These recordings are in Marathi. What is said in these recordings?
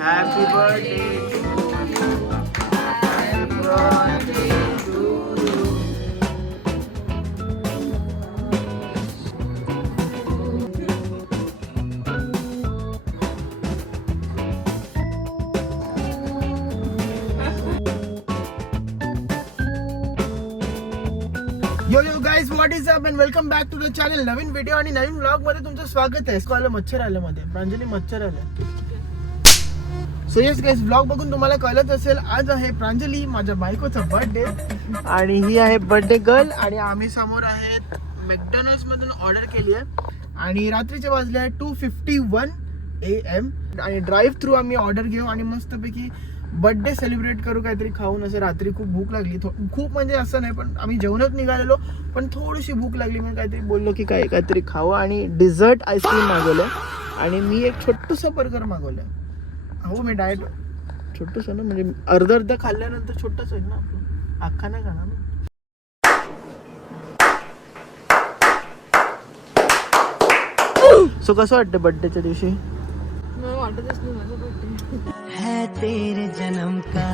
Happy birthday to you. Happy birthday to you. Yo yo guys, what is up and welcome back to the channel. नवीन व्हिडिओ आणि नवीन व्लॉग मध्ये तुमचं स्वागत आहे. आलं मच्छर आलं मध्ये, प्रांजली मच्छर आलं. सो येस गाइस, व्लॉग बघून तुम्हाला कळत असेल, आज आहे प्रांजली माझ्या बायकोचा बर्थडे आणि ही आहे बर्थडे गर्ल. आणि आम्ही समोर आहेत मॅकडॉनल्ड्स मधून ऑर्डर केली आहे आणि रात्रीचे वाजले आहे 2:51 AM आणि ड्राईव्ह थ्रू आम्ही ऑर्डर घेऊ आणि मस्तपैकी बर्थडे सेलिब्रेट करू, काहीतरी खाऊन. असं रात्री खूप भूक लागली, खूप म्हणजे असं नाही, पण आम्ही जेवणच निघालेलो, पण थोडीशी भूक लागली म्हणून काहीतरी बोललो की काहीतरी खावं आणि डिझर्ट आईस्क्रीम मागवलं आणि मी एक छोटंसं बर्गर मागवलं. हो, मी डाएट छोटंसं ना, म्हणजे अर्ध खाल्ल्यानंतर छोटंच आहे ना, आपलं अख्खा नाही खाणार ना. सो कसं वाटतं बर्थडेच्या दिवशी? वाटतच नाही माझा बर्थडे है तेरे जन्म का.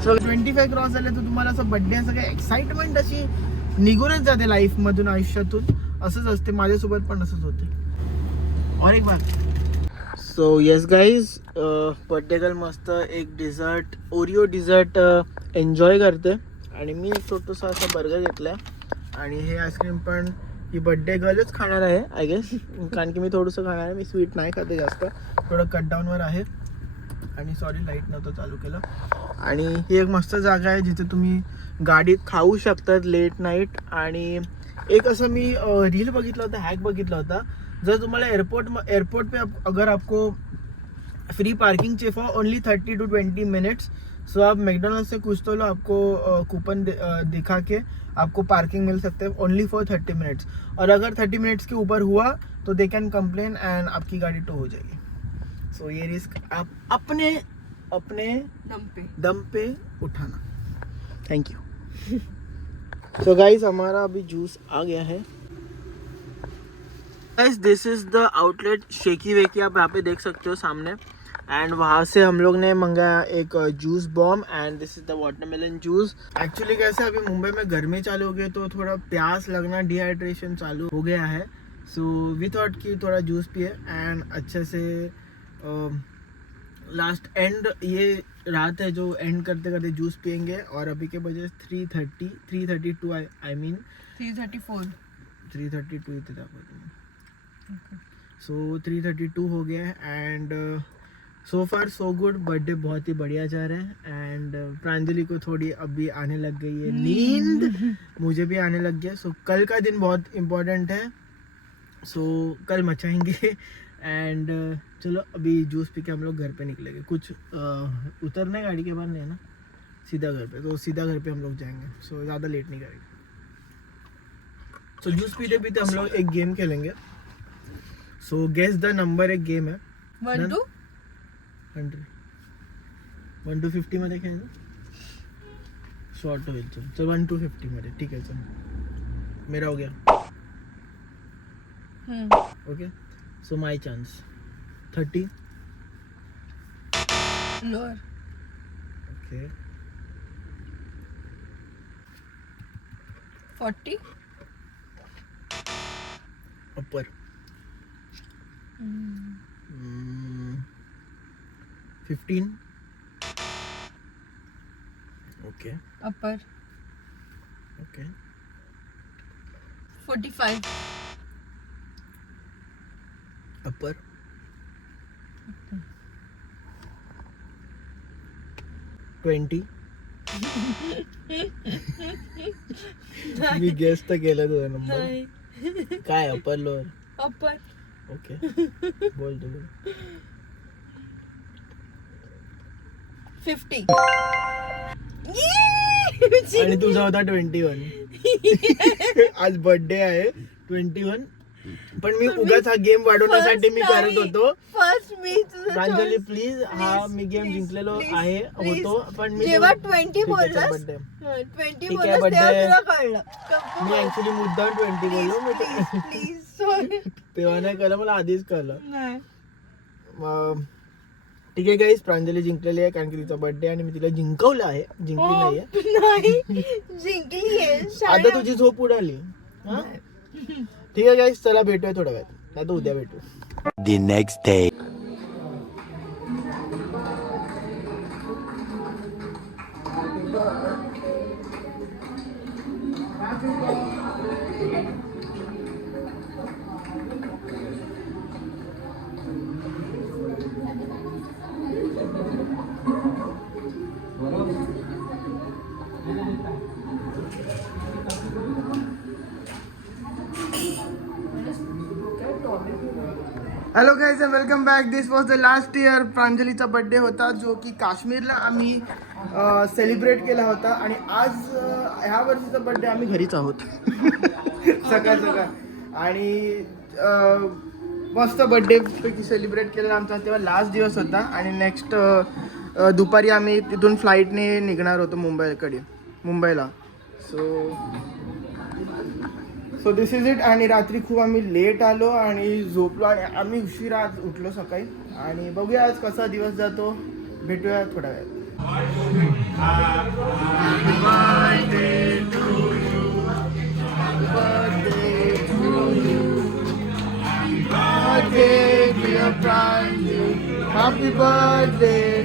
सो 25 क्रॉस झाले तर तुम्हाला असं बर्थडे असं काही एक्साइटमेंट अशी निघूनच जाते लाईफ मधून, आयुष्यातून. असंच असते, माझ्यासोबत पण असंच होते. और एक बात. So yes guys, birthday girl मस्त एक डिझर्ट, ओरिओ डिझर्ट एन्जॉय करते आणि मी एक छोटंसं असा बर्गर घेतला आणि हे आईस्क्रीम पण ही बर्थडे गर्लच खाणार आहे आय गेस, कारण की मी थोडंसं खाणार आहे. मी स्वीट नाही खाते जास्त, थोडं कटडाऊनवर आहे. आणि सॉरी, लाईट नव्हतं चालू केलं. आणि ही एक मस्त जागा आहे जिथे तुम्ही गाडीत खाऊ शकतात लेट नाईट. आणि एक असं मी रील बघितला होता, हॅक बघितला होता, जर तुम्हाला एयरपोर्ट पे अगर आपको फ्री पार्किंग चाहिए for only 30 to 20 minutes, so आप मैकडॉनल्ड्स से कुछ तो लो, आपको कूपन दिखा के आपको पार्किंग मिल सकते हैं ओनली फॉर 30 मिनट्स. और अगर 30 मिनट्स के ऊपर हुआ तो दे कैन कंप्लेन एंड आपकी गाड़ी टो हो जाएगी. सो ये रिस्क आप अपने दम पे उठाना. Thank you. सो गाइस, हमारा अभी जूस आ गया है. Guys, this is the outlet शेकी वेकी, आप यहाँ पे देख सकते हो सामने. एंड वहाँ से हम लोग ने मंगाया एक juice bomb end this is the watermelon juice. Actually कैसे, अभी मुंबई में गर्मी चालू हो गई तो थोड़ा प्यास लगना, डिहाइड्रेशन चालू हो गया है. सो वी थॉट कि थोड़ा जूस पिए एंड अच्छे से लास्ट एंड ये रात है जो एंड करते करते जूस पियेंगे. और अभी के बजे 3:32 आई मीन 3:32 इतने दाखवतो. सो 3:32 हो गया है एंड सो फार सो गुड. बर्थडे बहुत ही बढ़िया जा रहा है एंड प्रांजलि को थोड़ी अभी आने लग गई है नींद, मुझे भी आने लग गया. सो कल का दिन बहुत इम्पोर्टेंट है, सो कल मचाएंगे. एंड चलो अभी जूस पी के हम लोग घर पे निकलेंगे. कुछ उतरना है गाड़ी के बाहर, नहीं है ना, सीधा घर पे. तो सीधा घर पे हम लोग जाएंगे. सो ज़्यादा लेट नहीं करेंगे. सो जूस पीते पीते हम लोग एक गेम खेलेंगे. So guess the number. एक गेम है 1 to 100 1 to 50 मध्ये खेळायचं. शॉर्ट होईल. चल 1 to 50 मध्ये. ठीक आहे, चल मेरा हो गया. Okay, so my chance 30. Lower. Okay, 40. Upper. 15. Okay upper. Okay 45. Upper. 20. मी गेस तर केलं तुझा नंबर. नाही, काय अपर लोअर? अपर. ओके, बोल तू. 50. आणि तुझा होता 21. आज बर्थडे आहे 21. पण मी उगाच हा गेम वाढवण्यासाठी मी करत होतो. फर्स्ट मी प्रांजली प्लीज, हा मी गेम जिंकलेलो आहे होतो, पण मी जेव्हा 20 बोललास, बर्थडे 20 ठीक आहे, बोललास तेव्हा birthday. तुला कळलं. मी ऍक्च्युली मुद्दाम 20 बोललो. Me please sorry. तेव्हा नाही कळलं, मला आधीच कळलं. नाही, ठीक आहे गाईस, प्रांजली जिंकलेली आहे कारण की तिचा बर्थडे आणि मी तिला जिंकवलं आहे. जिंकली नाहीये. नाही जिंकली आहे आता तुझी झोप उडाली. हा? ठीक आहे गाईस, चला भेटूया थोड्या वेळात, नाही तर उद्या भेटू. The next day. Hello guys and welcome back. This was the last year. प्रांजलीचा बर्थडे होता जो की काश्मीरला आम्ही सेलिब्रेट केला होता आणि आज ह्या वर्षीचा बर्थडे आम्ही घरीच आहोत. सकाळ सकाळ आणि मस्त बर्थडे पैकी सेलिब्रेट केलेला आमचा. तेव्हा लास्ट दिवस होता आणि नेक्स्ट दुपारी आम्ही तिथून फ्लाईटने निघणार होतो मुंबईला. So this is it. आणि रात्री खूप आम्ही लेट आलो आणि झोपलो आणि आम्ही उशिरा आज उठलो सकाळी. आणि बघूया आज कसा दिवस जातो. भेटूया थोड्या वेळात. Happy birthday to you. Happy birthday